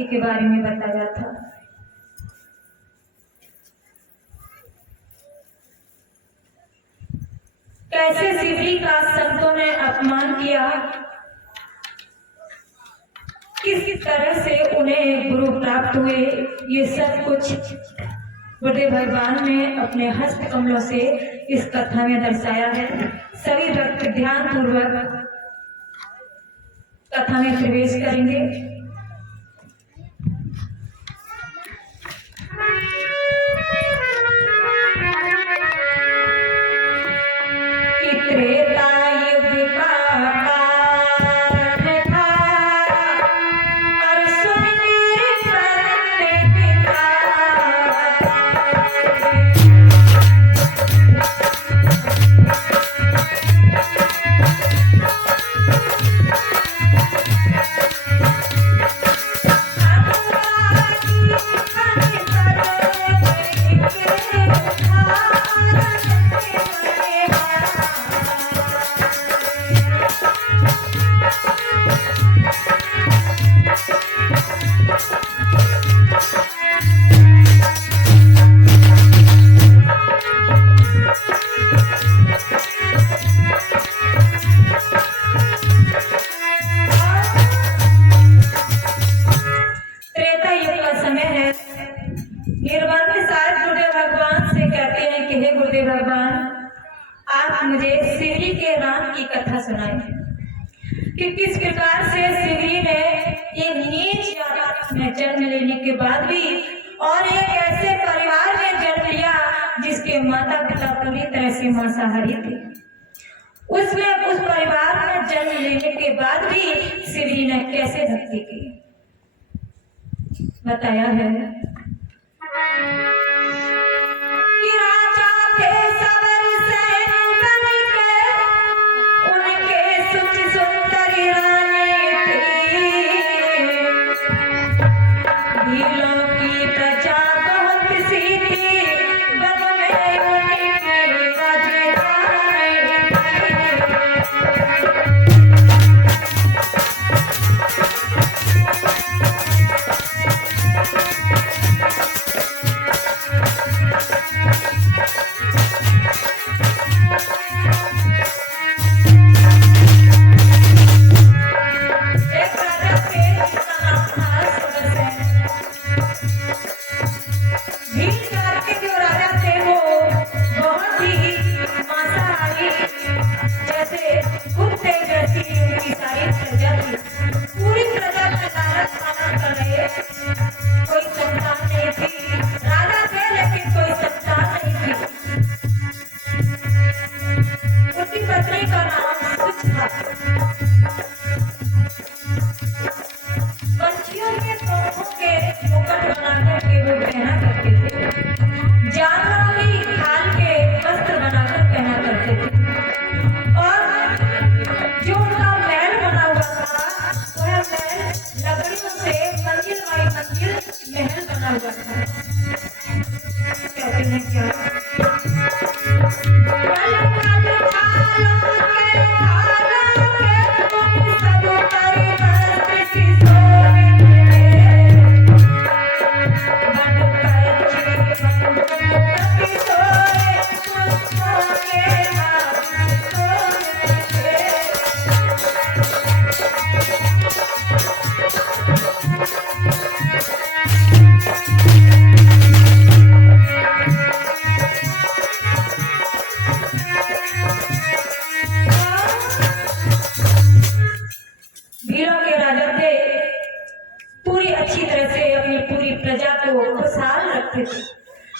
भक्ति के बारे में बताया था। कैसे शिवरी का संतों ने अपमान किया, किस तरह से उन्हें गुरु प्राप्त हुए, ये सब कुछ गुरुदेव भगवान ने अपने हस्त कमलों से इस कथा में दर्शाया है। सभी भक्त ध्यान पूर्वक कथा में प्रवेश करेंगे। कि किस प्रकार से शिवरी ने एक नीच जाति में जन्म लेने के बाद भी और एक ऐसे परिवार में जन्म लिया जिसके माता पिता पूरी तरह से मांसाहारी थे। उसमें उस परिवार में जन्म लेने के बाद भी शिवरी ने कैसे भक्ति की बताया है कि राजा थे सवर सैन बन के, उनके सुच सुंदरी रानी थी। भीलों की प्रजा बहुत सी थी, बग में उनकी राजधानी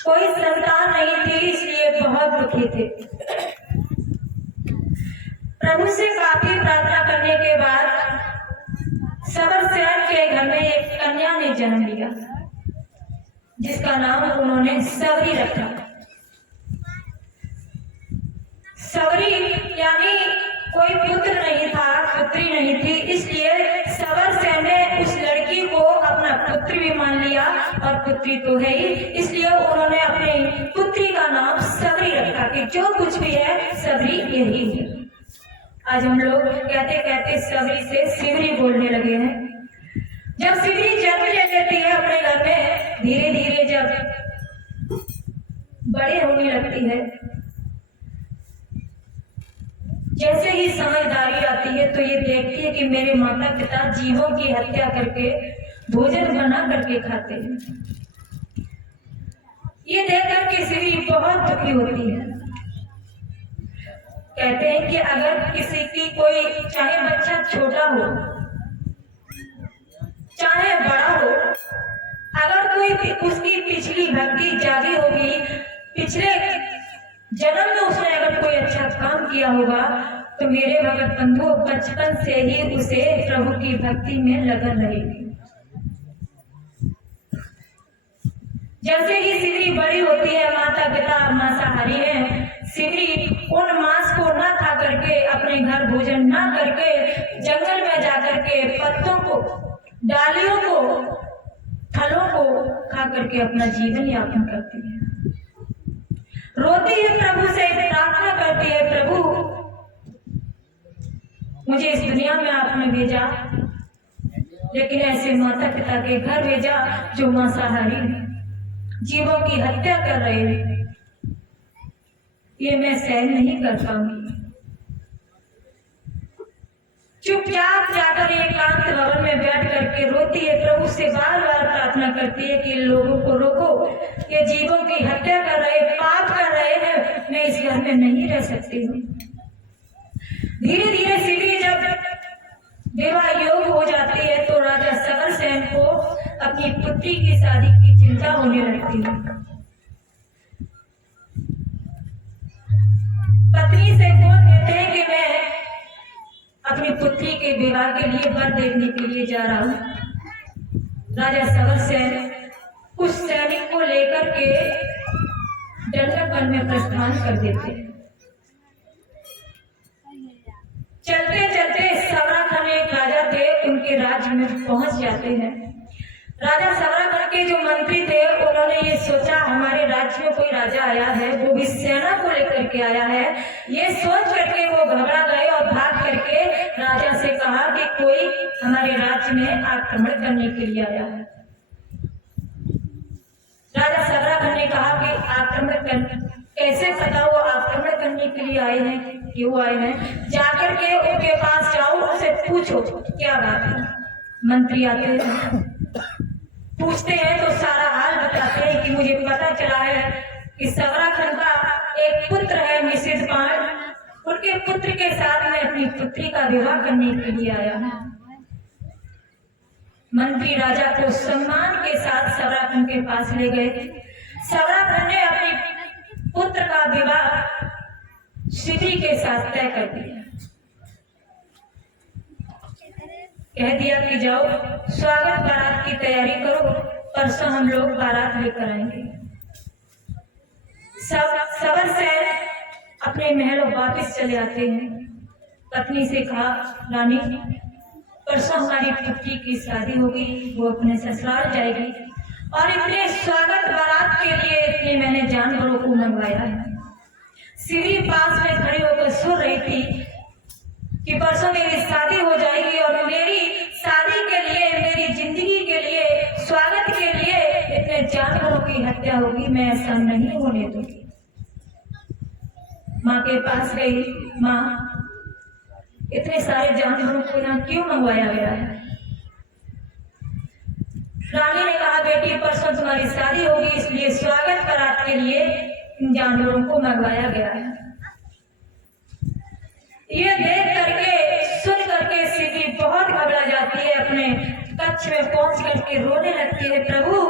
कोई संतान नहीं थी, इसलिए बहुत दुखी थे। प्रभु से काफी प्रार्थना करने के बाद सबर सेन के घर में एक कन्या ने जन्म लिया, जिसका नाम उन्होंने सवरी रखा। सवरी यानी कोई पुत्र नहीं था, पुत्री नहीं थी, इसलिए सबर सेन ने उस लड़की को अपना पुत्री भी मान लिया, और पुत्री तो है ही, इसलिए उन्होंने अपनी पुत्री का नाम सबरी रखा कि जो कुछ भी है सबरी यही है। आज हम लोग कहते कहते सबरी से शिवरी बोलने लगे हैं। जब शिवरी जन्म लेने बड़े होने लगती है। जैसे ही समझदारी आती है तो ये देखती है कि मेरे माता पिता जीवों की हत्या करके भोजन बना करके खाते हैं। ये देख करके श्री बहुत दुखी होती है। कहते हैं कि अगर किसी की कोई, चाहे बच्चा छोटा हो चाहे बड़ा हो, अगर कोई उसकी पिछली भक्ति जागी होगी, पिछले जन्म में उसने अगर कोई अच्छा काम किया होगा, तो मेरे भगत बंधु बचपन से ही उसे प्रभु की भक्ति में लगन रहेगी। जैसे ही सिवरी बड़ी होती है, माता पिता मांसाहारी हैं, सिवरी उन मांस को न खा करके, अपने घर भोजन न करके, जंगल में जाकर के पत्तों को, डालियों को, फलों को खा करके अपना जीवन यापन करती है। रोती है, प्रभु से प्रार्थना करती है, प्रभु मुझे इस दुनिया में आपने भेजा, लेकिन ऐसे माता पिता के घर भेजा जो मांसाहारी जीवों की हत्या कर रहे हैं, ये मैं सहन नहीं कर पाऊंगी। चुपचाप जाकर एकांत भवन में बैठ करके रोती है, प्रभु से बार बार प्रार्थना करती है कि लोगों को रोको, ये जीवों की हत्या कर रहे, पाप कर रहे हैं, मैं इस घर में नहीं रह सकती हूँ। धीरे धीरे सिवरी जब विवाह योग हो जाती है तो राजा सवरसेन को अपनी पुत्री की शादी की चिंता होने लगती है। पत्नी से बोल देते हैं कि मैं अपनी पुत्री के विवाह के लिए वर देखने के लिए जा रहा हूँ। राजा सवरसेन कुछ सैनिक को लेकर के दंडक वन में प्रस्थान कर देते हैं। चलते चलते सवराखन एक राजा थे, उनके राज्य में पहुंच जाते हैं। राजा सवराखन के जो मंत्री थे, उन्होंने ये सोचा हमारे राज्य में कोई राजा आया है, वो भी सेना को लेकर के आया है। ये सोच करके वो घबरा गए और भाग करके राजा से कहा कि कोई हमारे राज्य में आक्रमण करने के लिए आया है। राजा सवराखन ने कहा कि आक्रमण कर, कैसे पता वो आक्रमण करने के लिए आए हैं, क्यों आए हैं? जाकर के उनके पास जाओ, उनसे पूछो क्या बात है। मंत्री आते हैं, पूछते हैं तो सारा हाल बताते हैं कि मुझे पता चला है कि सवराखन का एक पुत्र है निषेधपान, उनके पुत्र के साथ मैं अपनी पुत्री का विवाह करने के लिए आया हूँ। मंत्री राजा को सम्मान के साथ सवराखन के पास ले गए। सवराखन ने अपने पुत्र का विवाह सिवरी के साथ तय कर दिया। कह दिया कि जाओ स्वागत बारात की तैयारी करो, परसों हम लोग बारात लेकर आएंगे। सवरसेन अपने महल वापस चले आते हैं। पत्नी से कहा, रानी परसों हमारी पुत्री की शादी होगी, वो अपने ससुराल जाएगी, और इतने स्वागत बारात के लिए इतने मैंने जानवरों को मंगवाया है। सिवरी पास में खड़ी होकर सुन रही थी कि परसों मेरी शादी हो जाएगी और मेरी शादी के लिए, मेरी जिंदगी के लिए, स्वागत के लिए इतने जानवरों की हत्या होगी, मैं ऐसा नहीं होने दूंगी। माँ के पास गई, माँ इतने सारे जानवरों को यहाँ क्यों मंगवाया गया है? रानी ने कहा, बेटी परसों तुम्हारी शादी होगी, इसलिए स्वागत बारात के लिए इन जानवरों को मंगवाया गया है। ये देख करके, सुन करके सिवरी बहुत घबरा जाती है, अपने कक्ष में पहुंच करके रोने लगती है, प्रभु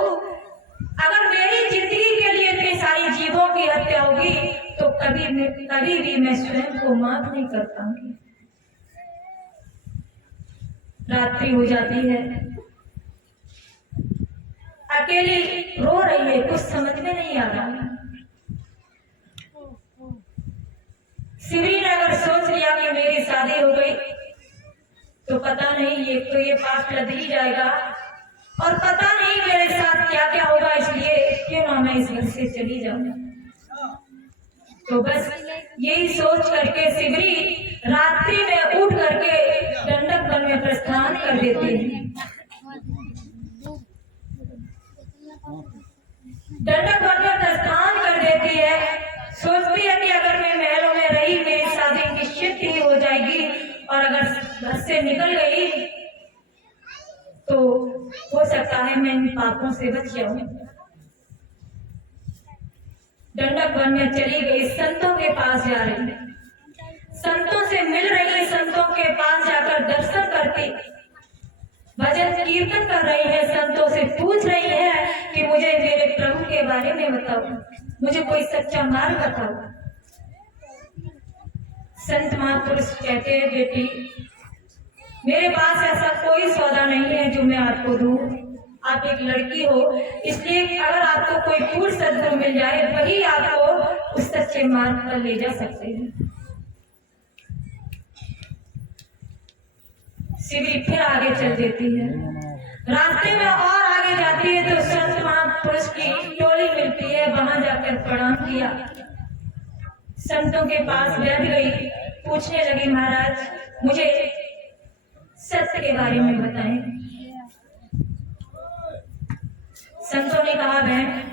अगर मेरी जिंदगी के लिए इतनी सारी जीवों की हत्या होगी तो कभी भी मैं स्वयं को माफ नहीं कर पाऊंगी। रात्रि हो जाती है, अकेली रो रही है, कुछ समझ में नहीं आ रहा। सिवरी ने अगर सोच लिया कि मेरी शादी हो गई तो पता नहीं ये पाप लग ही जाएगा, और पता नहीं मेरे साथ क्या क्या होगा, इसलिए क्यों ना मैं इस घर से चली जाऊं। तो बस यही सोच करके सिवरी रात्रि में उठ करके दंडक वन में प्रस्थान कर देते हैं। दंडक वन में प्रस्थान कर देती है सकता है मैं इन पापों से बच जाऊं। दंडक वन में चली गई, संतों के पास जा रही, संतों से मिल रही, संतों के पास जाकर दर्शन करती, भजन कीर्तन कर रही है, संतों से पूछ रही है कि मुझे मेरे प्रभु के बारे में बताओ, मुझे कोई सच्चा मार्ग बताओ। संत महापुरुष कहते हैं बेटी मेरे पास ऐसा कोई सौदा नहीं है जो मैं आपको दूं। आप एक लड़की हो, इसलिए अगर आपको कोई पूर्ण सद्गुरु मिल जाए वही आपको उस सच्चे मार्ग पर ले जा सकते हैं। शिवरी फिर आगे चल देती है, रास्ते में और आगे जाती है तो संत महापुरुष की टोली मिलती है, वहां जाकर प्रणाम किया, संतों के पास बैठ गई, पूछने लगी महाराज मुझे सत्य के बारे में बताएं। संतों ने कहा बहन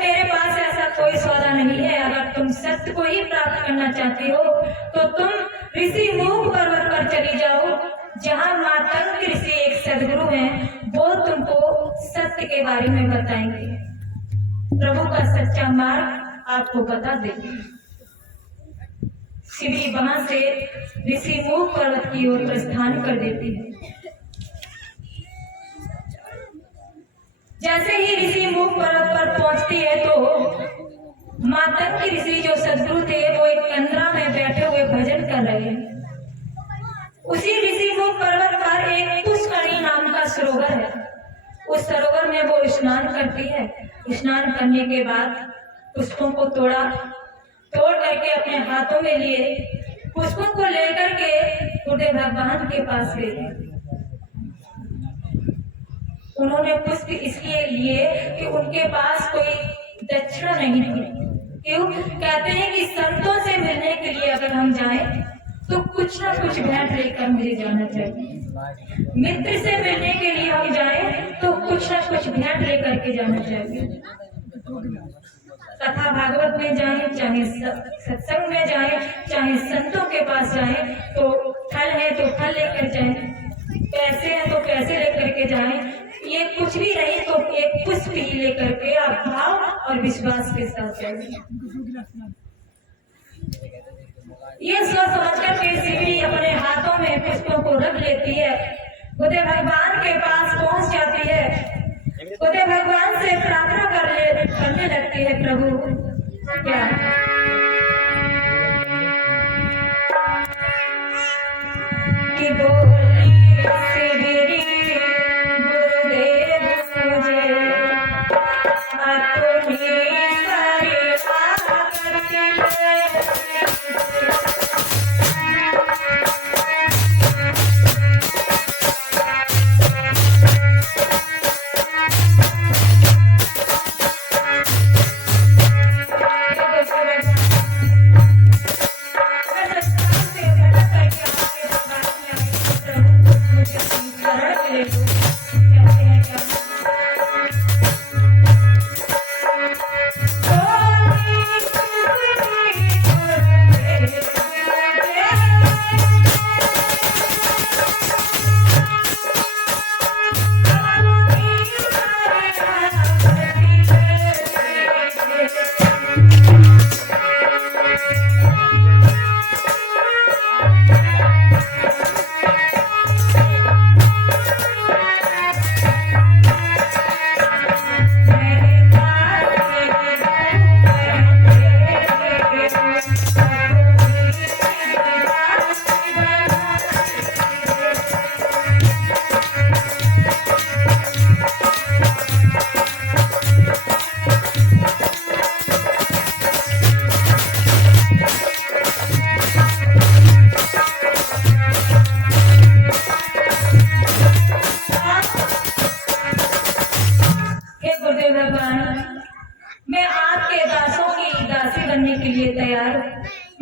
मेरे पास ऐसा कोई सौदा नहीं है, अगर तुम सत्य को ही प्राप्त करना चाहती हो तो तुम ऋषि मूक पर्वत पर चली जाओ, जहां मातंग ऋषि एक सदगुरु हैं, वो तुमको सत्य के बारे में बताएंगे, प्रभु का सच्चा मार्ग आपको बता देंगे। शिवरी वहां से ऋषि मूक पर्वत की ओर प्रस्थान कर देती है। जैसे ही ऋषि मूक पर्वत पर पहुंचती है तो मातंग की ऋषि जो सदगुरु थे वो एक कंदरा में बैठे हुए भजन कर रहे हैं। उसी ऋषि मूक पर्वत पर एक पुष्करणी नाम का सरोवर है, उस सरोवर में वो स्नान करती है। स्नान करने के बाद पुष्पों को तोड़ करके अपने हाथों में लिए, पुष्पों को लेकर के गुरुदेव भगवान के पास गए। उन्होंने पुष्प इसलिए लिए कि उनके पास कोई दक्षिणा नहीं थी। क्यों? कहते हैं कि संतों से मिलने के लिए अगर हम जाएं तो कुछ ना कुछ भेंट लेकर मुझे जाना चाहिए। मित्र से मिलने के लिए हम जाएं तो कुछ ना कुछ भेंट लेकर के जाना चाहिए। कथा भागवत में जाएं, चाहे सत्संग में जाएं, चाहे संतों के पास जाएं तो फल है तो फल लेकर जाएं, पैसे हैं तो पैसे लेकर के जाएं, ये कुछ भी नहीं तो एक पुष्प ही लेकर के आप भाव और विश्वास के साथ जाइए। ये सोच समझकर के शिवरी अपने हाथों में पुष्पों को रख लेती है, गुरुदेव भगवान के पास पहुंच जाती है, गुरुदेव भगवान से प्रार्थना करने लगती है, प्रभु क्या कि बोले शिवरी गुरुदेव मुझे अपनी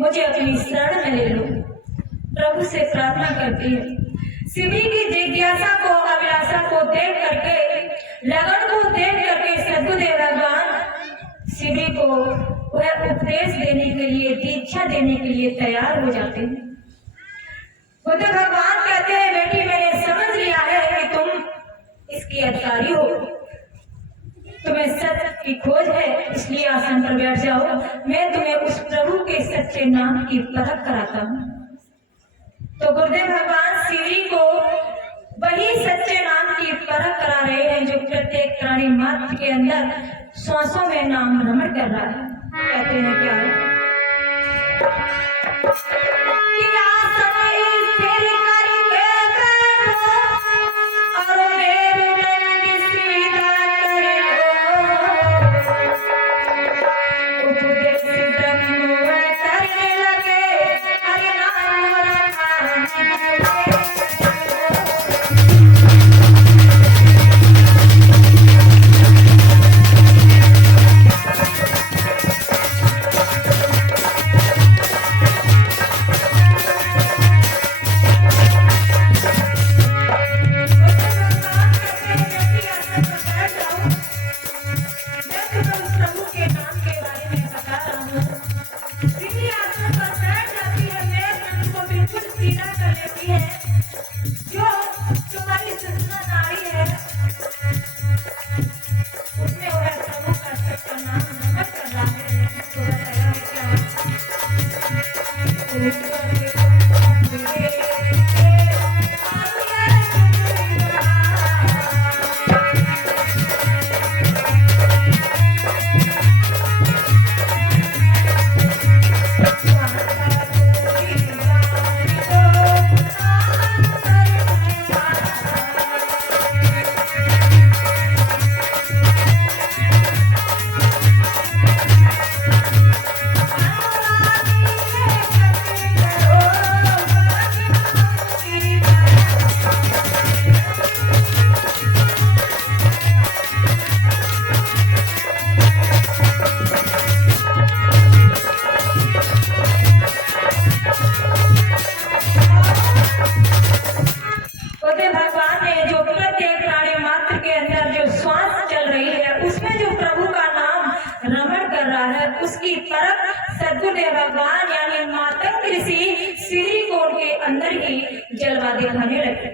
मुझे अपनी शरण में ले लो, प्रभु से प्रार्थना करती है। शिवरी की जिज्ञासा को, अभिलाषा को देख करके, लगन को देख करके सद्गुरुदेव भगवान शिवरी को वह उपदेश देने के लिए, दीक्षा देने के लिए तैयार हो जाते हैं। गुरुदेव भगवान कहते हैं बेटी मैंने अधिकारी हो, तुम्हें सत्य की खोज है, इसलिए आसन पर बैठ जाओ। मैं तुम्हें उस प्रभु के सच्चे नाम की परख कराता हूँ। तो गुरुदेव भगवान शिवजी को वही सच्चे नाम की परख करा रहे हैं जो प्रत्येक प्राणी मात्र के अंदर श्वासों में नाम भ्रमण कर रहा है। कहते हैं क्या है? उसकी परख सद्गुरुदेव भगवान यानी मातंग ऋषि श्री कोण के अंदर ही जलवा दिखाने लगे।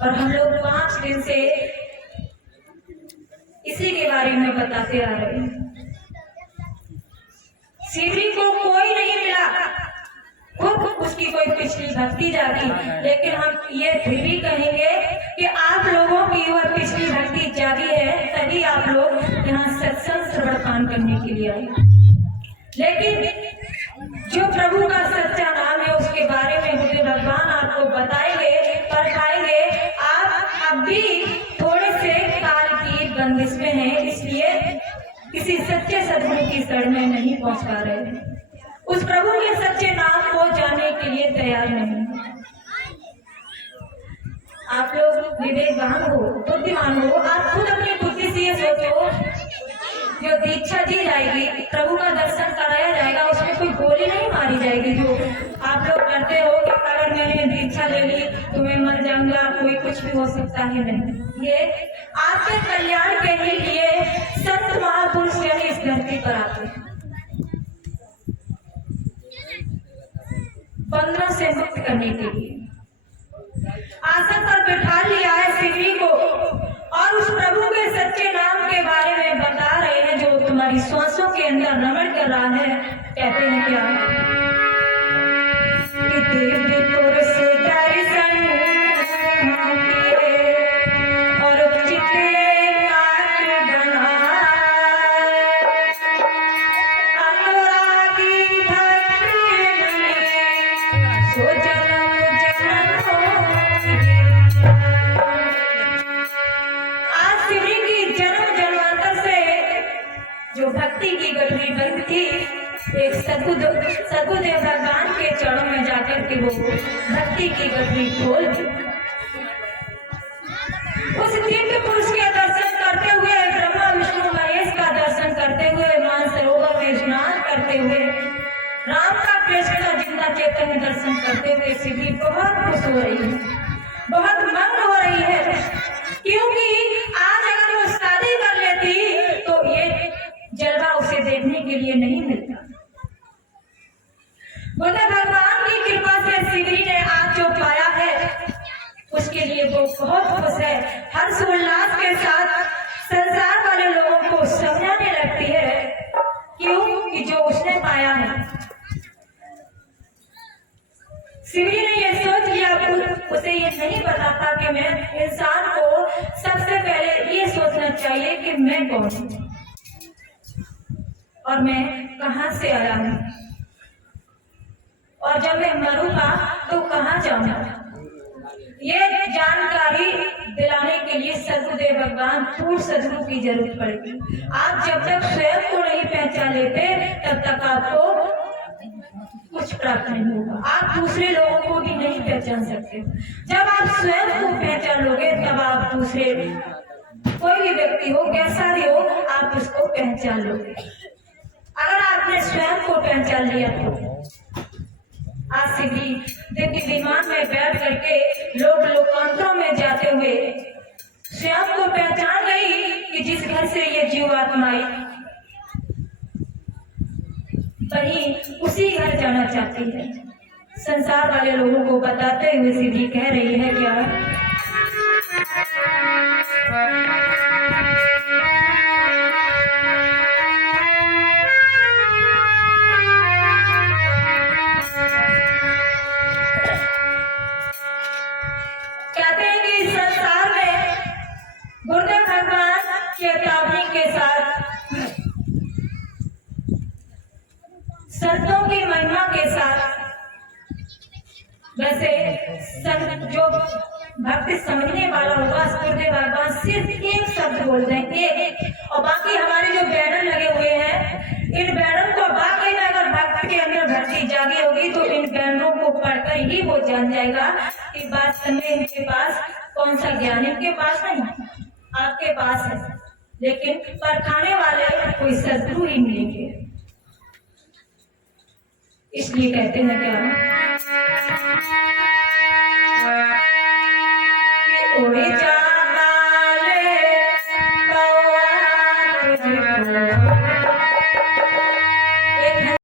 और हम लोग 5 दिन से इसी के बारे में बताते आ रहे हैं। शिवजी को कोई नहीं मिला, खुद उसकी कोई पिछली भक्ति जागी, लेकिन हम ये फिर भी कहेंगे कि आप लोगों की वह पिछली भक्ति जागी है, तभी आप लोग यहाँ सत्संग श्रवण पान करने के लिए आए। लेकिन जो प्रभु का सच्चा नाम है उसके बारे में मुझे भगवान आपको बताएंगे, परखाएंगे। आप अब भी थोड़े से काल की बंदिश में हैं, इसलिए किसी सच्चे सदगुरु की शरण में नहीं पहुंच पा रहे, उस प्रभु के सच्चे नाम को जानने के लिए तैयार नहीं। आप लोग विवेकवान हो, बुद्धिमान हो, आप खुद अपनी बुद्धि से ये सोचो, जो दीक्षा दी जाएगी, प्रभु का दर्शन कराया जाएगा, उसमें कोई गोली नहीं मारी जाएगी। जो आप लोग करते हो कि अगर मैंने दीक्षा ले ली तो मैं मर जाऊंगा, कोई कुछ भी हो सकता है, नहीं। ये आपके कल्याण के ही लिए संत महापुरुष यही इस धरती पर आते हैं, बंधनों से मुक्त करने के लिए। आसन पर बिठा लिया है शिवजी को और उस प्रभु के सच्चे नाम के बारे में बता रहे हैं जो तुम्हारी श्वासों के अंदर रमण कर रहा है। कहते हैं क्या? कि दिव्य पुरुष दर्शन किए और चित्ते काट बना, अनुरागी भक्ति सो जन्म जन्म जो भक्ति की गठरी बंद थी, एक सद्गुरुदेव भगवान के चरणों में जाकर के वो भक्ति की गठरी खोल दी। उस दिव्य पुरुष के दर्शन करते हुए, ब्रह्मा विष्णु महेश का दर्शन करते हुए, मानसरोवर में स्नान करते हुए, राम का कृष्ण का जिंदा चैतन्य दर्शन करते हुए शिवजी बहुत खुश हो रही है, बहुत मग्न हो रही है, क्योंकि आज अगर वो शादी कर लेती तो ये जलवा उसे देखने के लिए नहीं मिलता। बुद्ध भगवान की कृपा से शिवजी ने आज जो पाया है उसके लिए उसे ये नहीं बताता कि मैं इंसान को सबसे पहले ये सोचना चाहिए कि मैं कौन हूँ और मैं कहाँ से आया हूँ, और जब मैं मरूंगा तो कहाँ जाऊंगा। ये जानकारी दिलाने के लिए सदगुरुदेव भगवान पूर्ण सदगुरु की जरूरत पड़ेगी। आप जब तक स्वयं को नहीं पहचान लेते तब तक आपको कुछ प्राप्त नहीं होगा। आप दूसरे लोगों को भी नहीं पहचान सकते। जब आप स्वयं को पहचान लोगे तब आप दूसरे कोई भी व्यक्ति हो, कैसा भी हो, आप उसको पहचान लोगे। अगर आपने स्वयं को पहचान लिया तो आज से भी दिव्य विमान में बैठ करके लोग लोकांतरों में जाते हुए स्वयं को पहचान गई कि जिस घर से ये जीवात्मा आई वही उसी घर जाना चाहती है। संसार वाले लोगों को बताते हुए सीधी कह रही है क्या, कहते हैं कि संसार में गुरुदेव भगवान चेतावनी के साथ, संतों की महिमा के साथ, वैसे जो भक्ति समझने वाला होगा गुरुदेव भगवान सिर्फ एक शब्द बोल देंगे और बाकी हमारे जो बैनर लगे हुए हैं इन बैनर को बाकी में अगर भक्त के अंदर भक्ति जागी होगी तो इन बैनरों को पढ़कर ही वो जान जाएगा कि वास्तव में इनके पास कौन सा ज्ञान, इनके पास नहीं आपके पास है, लेकिन परखाने वाले कोई सदगुरु ही मिलेंगे। इसलिए कहते हैं क्या,